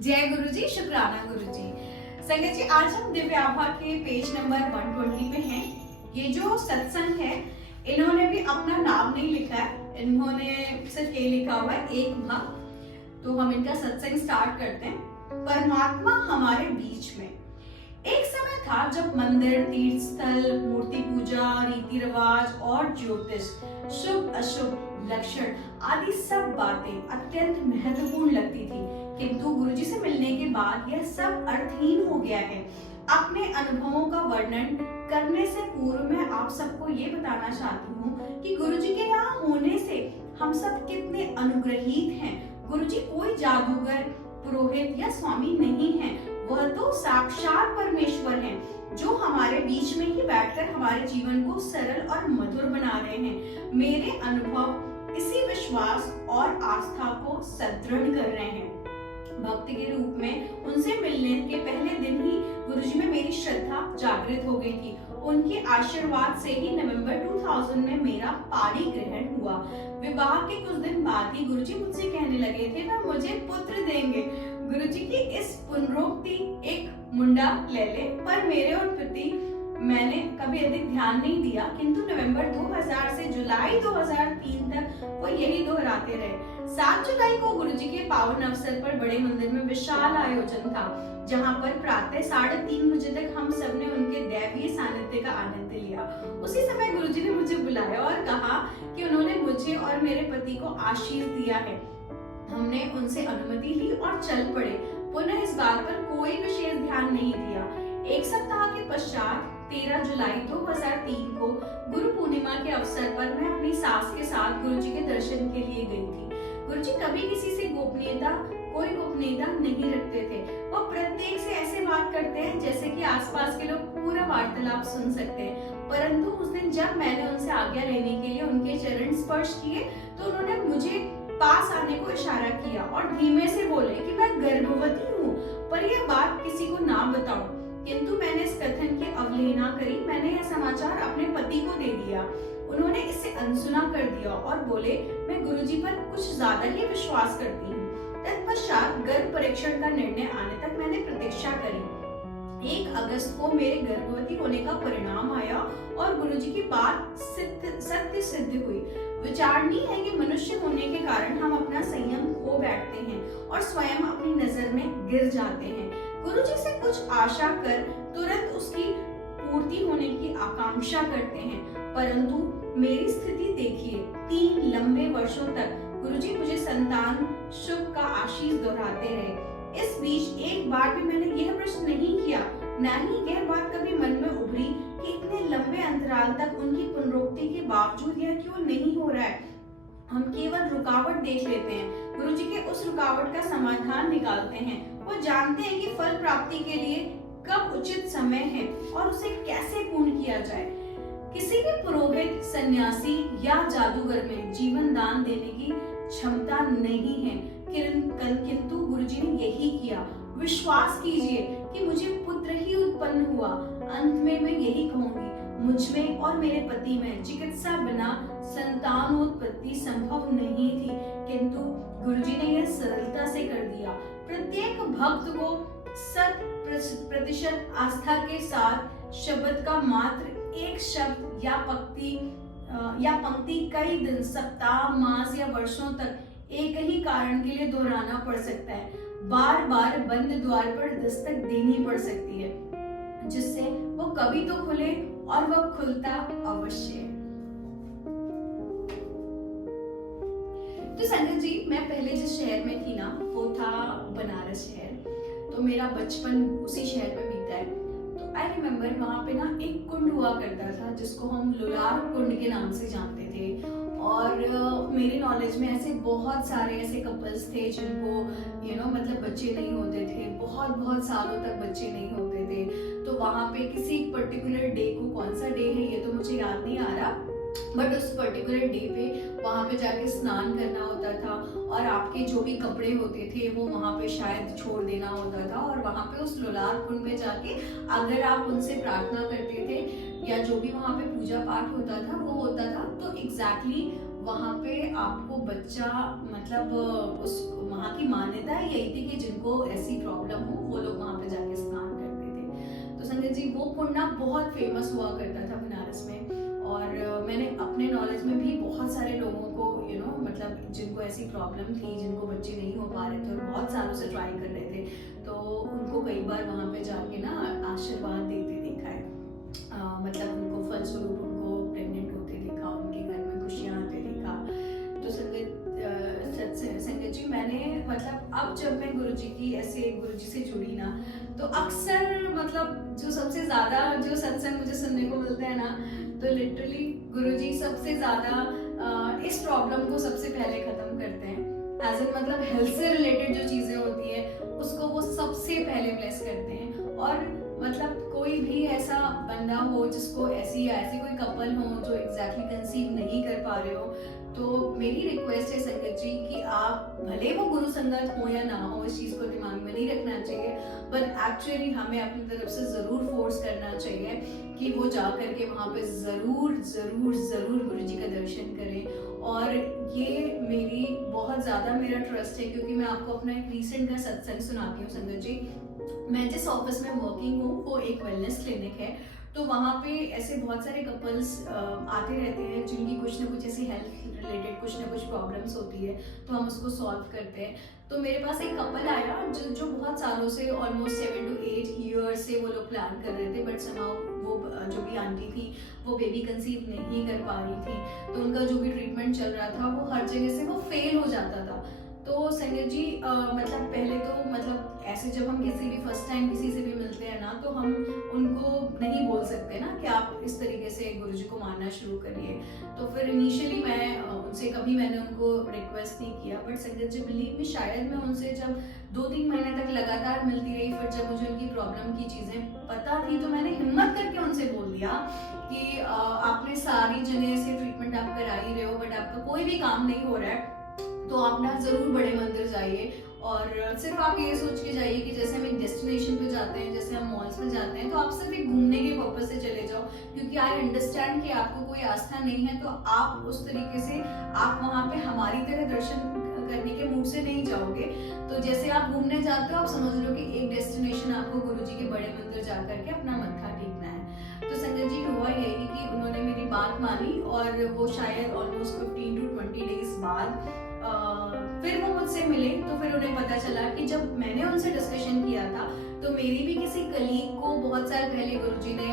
जय गुरुजी, शुक्राना गुरुजी। संगत जी, आज हम दिव्य आभा के पेज नंबर 120 पे हैं। ये जो सत्संग है, इन्होंने भी अपना नाम नहीं लिखा है, इन्होंने सिर्फ ये लिखा हुआ है एक भक्त। तो हम इनका सत्संग स्टार्ट करते हैं। परमात्मा हमारे बीच में। एक समय था जब मंदिर, तीर्थ स्थल, मूर्ति पूजा, रीति रिवाज और ज्योतिष, शुभ अशुभ लक्षण आदि सब बातें अत्यंत महत्वपूर्ण लगती थी, किंतु गुरुजी से मिलने के बाद यह सब अर्थहीन हो गया है। अपने अनुभवों का वर्णन करने से पूर्व मैं आप सबको ये बताना चाहती हूँ कि गुरुजी के यहाँ होने से हम सब कितने अनुग्रहित हैं। गुरुजी कोई जादूगर, पुरोहित या स्वामी नहीं है, वह तो साक्षात परमेश्वर हैं, जो हमारे बीच में ही बैठकर हमारे जीवन को सरल और मधुर बना रहे हैं। मेरे अनुभव इसी विश्वास और आस्था को सुदृढ़ कर रहे हैं। भक्त के रूप में उनसे मिलने के पहले दिन ही गुरुजी में मेरी श्रद्धा जागृत हो गई थी। उनके आशीर्वाद से ही नवंबर 2000 में मेरा पाणी ग्रहण हुआ। विवाह के कुछ दिन बाद ही गुरुजी मुझसे कहने लगे थे वह मुझे पुत्र देंगे। गुरुजी की इस पुनरोक्ति एक मुंडा ले ले, पर मेरे और प्रति मैंने कभी अधिक ध्यान नहीं दिया, किंतु नवंबर 2000 से जुलाई 2003 तक वो यही दोहराते रहे। 7 जुलाई को गुरुजी के पावन अवसर पर बड़े मंदिर में विशाल आयोजन था, जहां पर प्रातः 3:30 बजे तक हम सब ने उनके दैवीय सानिध्य का आनंद लिया। उसी समय गुरुजी ने मुझे बुलाया और कहा कि उन्होंने मुझे और मेरे पति को आशीष दिया है। हमने उनसे अनुमति ली और चल पड़े। पुनः इस बात पर कोई विशेष ध्यान नहीं दिया। एक सप्ताह के पश्चात 13 जुलाई 2003 को गुरु पूर्णिमा के अवसर पर मैं अपनी सास के साथ गुरुजी के दर्शन के लिए गई थी। गुरुजी कभी किसी से कोई गोपनीयता नहीं रखते थे। वो प्रत्येक से ऐसे बात करते हैं जैसे कि आसपास के लोग पूरा वार्तालाप सुन सकते हैं। परंतु उस दिन जब मैंने उनसे आज्ञा लेने के लिए उनके चरण स्पर्श किए, तो उन्होंने मुझे पास आने को इशारा किया और धीमे से बोले कि मैं गर्भवती हूँ, पर यह बात किसी को ना बताओ। किंतु मैंने इस कथन की अवहेलना करी। मैंने यह समाचार अपने पति को दे दिया। उन्होंने इसे अनसुना कर दिया और बोले मैं गुरुजी पर कुछ ज्यादा ही विश्वास करती हूँ। तत्पश्चात गर्भ परीक्षण का निर्णय आने तक मैंने प्रतीक्षा करी। 1 अगस्त को मेरे गर्भवती होने का परिणाम आया और गुरुजी की बात सत्य सिद्ध हुई। विचारणीय है कि मनुष्य होने के कारण हम अपना संयम खो बैठते हैं और स्वयं अपनी नजर में गिर जाते हैं। गुरुजी से कुछ आशा कर तुरंत उसकी पूर्ति होने की आकांक्षा करते हैं, परंतु मेरी स्थिति देखिए। 3 लंबे वर्षों तक गुरुजी मुझे संतान शुभ का आशीष दोहराते रहे। इस बीच एक बार भी मैंने यह प्रश्न नहीं किया, न ही यह बात कभी मन में उभरी कि इतने लंबे अंतराल तक उनकी पुनरोक्ति के बावजूद यह क्यों नहीं हो रहा है। हम केवल रुकावट देख लेते हैं, गुरुजी के उस रुकावट का समाधान निकालते हैं। वो जानते हैं कि फल प्राप्ति के लिए कब उचित समय है और उसे कैसे पूर्ण किया जाए। किसी भी पुरोहित, सन्यासी या जादूगर में जीवन दान देने की क्षमता नहीं है, किंतु गुरुजी ने यही किया। विश्वास कीजिए कि मुझे पुत्र ही उत्पन्न हुआ। अंत में मैं यही कहूंगी, मुझ में और मेरे पति में चिकित्सा बिना संतानोत्पत्ति संभव नहीं थी, किंतु गुरुजी ने यह सरलता से कर दिया। प्रत्येक भक्त को 100% आस्था के साथ शब्द का मात्र एक शब्द या पंक्ति कई दिन, सप्ताह, मास या वर्षों तक एक ही कारण के लिए दोहराना पड़ सकता है। बार बार बंद द्वार पर दस्तक देनी पड़ सकती है, जिससे वो कभी तो खुले और वह खुलता अवश्य है। तो संगत जी, मैं पहले जिस शहर में थी ना, वो था बनारस शहर। तो मेरा बचपन उसी शहर में बीता है। तो आई रिमेम्बर वहाँ पे ना एक कुंड हुआ करता था, जिसको हम लुलार कुंड के नाम से जानते थे। और मेरी नॉलेज में ऐसे बहुत सारे ऐसे कपल्स थे जिनको मतलब बच्चे नहीं होते थे, बहुत सालों तक बच्चे नहीं होते थे। तो वहाँ पे किसी पर्टिकुलर डे को, कौन सा डे है ये तो मुझे याद नहीं आ रहा, बट उस पर्टिकुलर डे पे वहाँ पे जाके स्नान करना होता था और आपके जो भी कपड़े होते थे वो वहाँ पे शायद छोड़ देना होता था। और वहाँ पे उस लुलार कुंड में जाके अगर आप उनसे प्रार्थना करते थे या जो भी वहाँ पे पूजा पाठ होता था वो होता था, तो एग्जैक्टली वहाँ पे आपको बच्चा, मतलब उस वहाँ की मान्यता यही थी कि जिनको ऐसी प्रॉब्लम हो वो लोग वहाँ पे जाके स्नान करते थे। तो संगत जी वो कुंड ना बहुत फेमस हुआ करता था बनारस में, और मैंने अपने नॉलेज में भी बहुत सारे लोगों को मतलब जिनको ऐसी प्रॉब्लम थी, जिनको बच्चे नहीं हो पा रहे थे और बहुत सालों से ट्राई कर रहे थे, तो उनको कई बार वहाँ पे जाके ना आशीर्वाद देते देखा है। मतलब उनको फलस्वरूप उनको प्रेग्नेंट होते देखा, उनके घर में खुशियाँ आते देखा। तो संगत जी मैंने मतलब अब जब मैं गुरुजी से जुड़ी ना, तो अक्सर मतलब जो सबसे ज्यादा जो सत्संग मुझे सुनने को मिलते हैं ना, तो लिटरली गुरुजी सबसे ज्यादा इस प्रॉब्लम को सबसे पहले खत्म करते हैं। एज इन मतलब हेल्थ से रिलेटेड जो चीजें होती है उसको वो सबसे पहले ब्लेस करते हैं। और मतलब कोई भी ऐसा बंदा हो जिसको ऐसी कोई कपल हो जो एग्जैक्टली कंसीव नहीं कर पा रहे हो, तो मेरी रिक्वेस्ट है संगत जी कि आप भले वो गुरु संगत हो या ना हो, इस चीज को दिमाग में नहीं रखना चाहिए, बट एक्चुअली हमें अपनी तरफ से जरूर फोर्स करना चाहिए कि वो जा करके वहाँ पे जरूर जरूर जरूर गुरु जी का दर्शन करें। और ये मेरी बहुत ज्यादा मेरा ट्रस्ट है, क्योंकि मैं आपको अपना एक रीसेंट का सत्संग सुनाती हूँ संगत जी। मैं जिस ऑफिस में वर्किंग हूँ वो एक वेलनेस क्लिनिक है, तो वहाँ पे ऐसे बहुत सारे कपल्स आते रहते हैं जिनकी कुछ ना कुछ ऐसी हेल्थ रिलेटेड कुछ ना कुछ प्रॉब्लम्स होती है, तो हम उसको सॉल्व करते हैं। तो मेरे पास एक कपल आया जो बहुत सालों से ऑलमोस्ट 7 to 8 ईयर्स से वो लोग प्लान कर रहे थे, बट समहाउ वो जो भी आंटी थी वो बेबी कंसीव नहीं कर पा रही थी, तो उनका जो भी ट्रीटमेंट चल रहा था वो हर जगह से वो फेल हो जाता था। तो संगत जी मतलब पहले तो मतलब ऐसे जब हम किसी भी फर्स्ट टाइम किसी से भी मिलते हैं ना, तो हम उनको नहीं बोल सकते ना कि आप इस तरीके से गुरुजी को मानना शुरू करिए। तो फिर इनिशियली मैंने उनको रिक्वेस्ट नहीं किया, बट संगत जी बिलीव मी, शायद मैं उनसे जब 2-3 महीने तक लगातार मिलती रही, फिर जब मुझे उनकी प्रॉब्लम की चीजें पता थी तो मैंने हिम्मत करके उनसे बोल दिया कि आपने सारी जगह से ट्रीटमेंट आप करा ही रहे हो, बट आपका कोई भी काम नहीं हो रहा है, तो आप ना जरूर बड़े मंदिर जाइए। और सिर्फ आप ये सोच के जाइए कि जैसे हम एक डेस्टिनेशन पे जाते हैं, जैसे हम मॉल्स में जाते हैं, तो आप सिर्फ एक घूमने के पर्पज से चले जाओ, क्योंकि आई अंडरस्टैंड कि आपको कोई आस्था नहीं है, तो आप उस तरीके से आप वहाँ पे हमारी तरह दर्शन करने के मूड से नहीं जाओगे। तो जैसे आप घूमने जाते हो, आप समझ लो कि एक डेस्टिनेशन आपको गुरुजी के बड़े मंदिर जा करके अपना मत्था टेकना है। तो संगत जी हुआ यही कि उन्होंने मेरी बात मानी, और वो शायद ऑलमोस्ट 15 to 20 डेज बाद फिर वो मुझसे मिले। तो फिर उन्हें पता चला कि जब मैंने उनसे डिस्कशन किया था, तो मेरी भी किसी कलीग को बहुत साल पहले गुरुजी ने,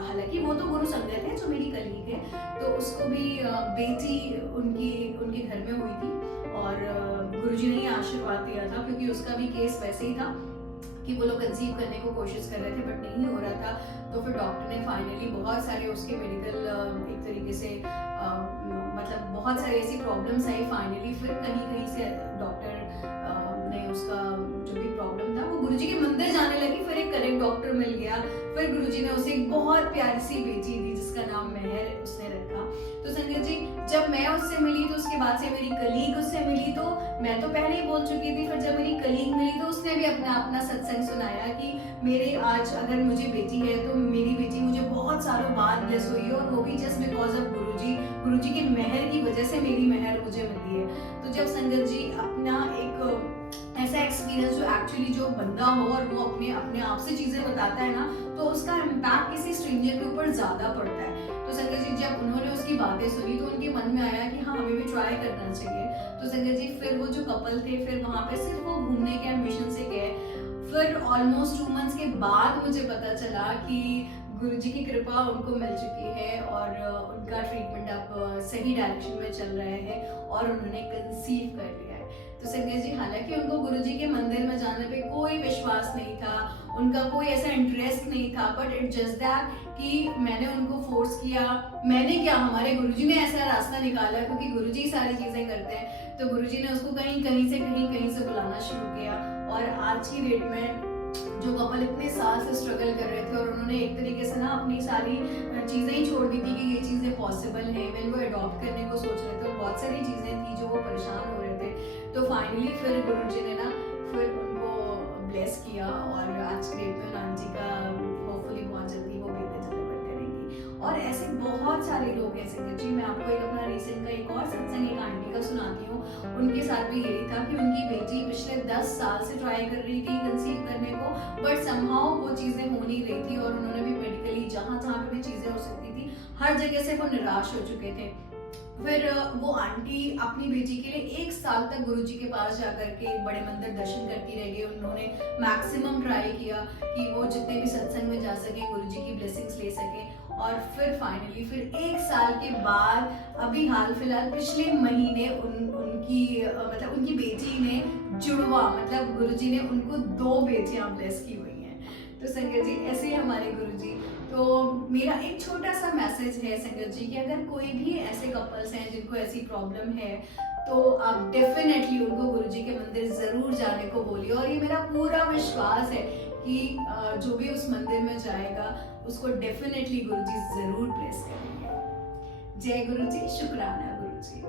हालांकि वो तो गुरु संगत है जो मेरी कलीग है, तो उसको भी बेटी उनके घर में हुई थी, और गुरुजी ने आशीर्वाद दिया था, क्योंकि उसका भी केस वैसे ही था कि वो लोग कंसीव करने को कोशिश कर रहे थे बट नहीं हो रहा था। तो फिर डॉक्टर ने फाइनली बहुत सारे उसके मेडिकल एक तरीके से मतलब बहुत सारी ऐसी प्रॉब्लम्स आई, फाइनली फिर कहीं से डॉक्टर ने उसका जो भी प्रॉब्लम था वो गुरुजी के मंदिर जाने लगी, फिर एक करेक्ट डॉक्टर मिल गया, फिर गुरुजी ने उसे एक बहुत प्यारी सी बेटी दी जिसका नाम मेहर उसने रखा। तो संगत जी जब मैं उससे मिली, तो उसके बाद से मेरी कलीग उससे मिली, तो मैं तो पहले ही बोल चुकी थी, फिर जब मेरी कलीग मिली तो उसने भी अपना सत्संग सुनाया कि मेरे आज अगर मुझे बेटी है तो मेरी बेटी मुझे बहुत सालों बाद ब्लेस हुई है, और वो भी जस्ट बिकॉज ऑफ गुरुजी की मेहर की वजह से मेरी मेहर मुझे मिली है। तो जब संगत जी अपना एक ऐसा एक्सपीरियंस जो एक्चुअली जो बंदा हो और वो अपने आप से चीजें बताता है ना, तो उसका इम्पैक्ट किसी स्ट्रेंजर के ऊपर ज्यादा पड़ता है। तो संगत जी जब उन्होंने उसकी बातें सुनी तो उनके मन में आया कि हाँ हमें भी ट्राई करना चाहिए। तो संगत जी फिर वो जो कपल थे, फिर वहां पे सिर्फ वो घूमने के एम्बिशन से गए। फिर ऑलमोस्ट 2 मंथ्स के बाद मुझे पता चला कि गुरुजी की कृपा उनको मिल चुकी है, और उनका ट्रीटमेंट अब सही डायरेक्शन में चल रहा है, और उन्होंने कंसीव कर लिया है। तो संगत जी हालांकि उनको गुरुजी के मंदिर में जाने पे कोई विश्वास नहीं था, उनका कोई ऐसा इंटरेस्ट नहीं था, बट इट जस्ट दैट कि मैंने उनको फोर्स किया। मैंने क्या, हमारे गुरुजी ने ऐसा रास्ता निकाला, क्योंकि गुरुजी सारी चीजें करते हैं, तो गुरुजी ने उसको कहीं से बुलाना शुरू किया। और आज की डेट में जो कपल इतने साल से स्ट्रगल कर रहे थे, और उन्होंने एक तरीके से ना अपनी सारी चीजें ही छोड़ दी थी कि ये चीजें पॉसिबल है, इवन वो अडॉप्ट करने को सोच रहे थे, बहुत सारी चीजें थी जो वो परेशान हो रहे थे। तो फाइनली फिर गुरुजी ने ना फिर उनको ब्लेस किया, और आज के डेट में आंटी का होपफुली बहुत जल्दी वो बेबी डिलीवर करेंगी। और ऐसे बहुत सारे लोग हैं संगत जी। मैं आपको एक अपना रिसेंट का एक और सत्संग एक आंटी का सुनाती हूँ। उनके साथ भी यही था कि उनकी बेटी पिछले 10 साल से ट्राई कर रही थी कंसीव करने को, बट समहाउ वो चीजें हो नहीं रही थी और उन्होंने भी मेडिकली जहाँ जहाँ पे भी चीजें हो सकती थी हर जगह से वो निराश हो चुके थे। फिर वो आंटी अपनी बेटी के लिए 1 साल तक गुरुजी के पास जाकर के बड़े मंदिर दर्शन करती रह गई। उन्होंने मैक्सिमम ट्राई किया कि वो जितने भी सत्संग में जा सके, गुरुजी की ब्लेसिंग्स ले सके। और फिर फाइनली फिर 1 साल के बाद अभी हाल फिलहाल पिछले महीने मतलब उनकी बेटी ने जुड़वा, मतलब गुरुजी ने उनको 2 बेटियां ब्लेस की हुई हैं। तो संगत जी ऐसे ही हमारे गुरुजी। तो मेरा एक छोटा सा मैसेज है संगत जी कि अगर कोई भी ऐसे कपल्स हैं जिनको ऐसी प्रॉब्लम है तो आप डेफिनेटली उनको गुरुजी के मंदिर जरूर जाने को बोलिए। और ये मेरा पूरा विश्वास है कि जो भी उस मंदिर में जाएगा उसको डेफिनेटली गुरुजी जरूर ब्लेस करेंगे। जय गुरुजी, शुक्राना गुरुजी।